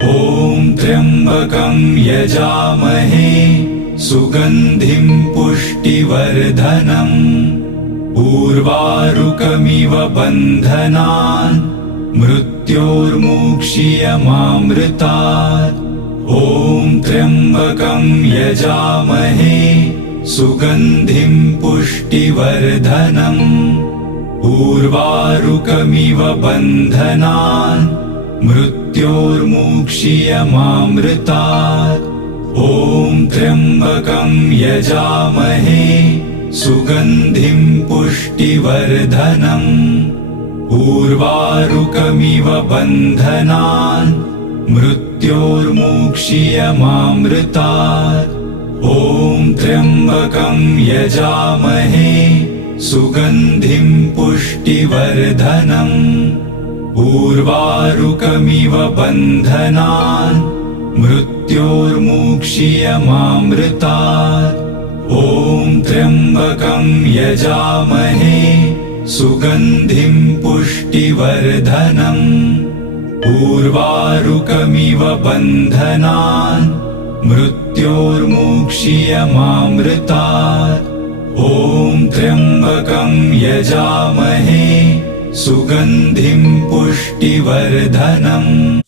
ॐ त्र्यम्बकं यजामहे सुगन्धिं पुष्टिवर्धनम् उर्वारुकमिव बन्धनान् मृत्योर्मुक्षीयमामृतात्। ॐ त्र्यम्बकं यजामहे सुगन्धिं पुष्टिवर्धनम् उर्वारुकमिव बन्धनान् मृत्योर्मुक्षीयमामृतात्। ॐ त्र्यम्बकं यजामहे सुगन्धिं पुष्टिवर्धनम् उर्वारुकमिव बन्धनान् मृत्योर्मुक्षीयमामृतात्। ॐ त्र्यम्बकं यजामहे सुगन्धिं पुष्टिवर्धनम् उर्वारुकमिव बन्धनान् मृत्योर्मुक्षीयमामृतात्। ॐ त्र्यम्बकं यजामहे सुगन्धिं पुष्टिवर्धनम् उर्वारुकमिव बन्धनान् मृत्योर्मुक्षीयमामृतात्। ॐ त्र्यम्बकं यजामहे सुगन्धिं पुष्टिवर्धनम्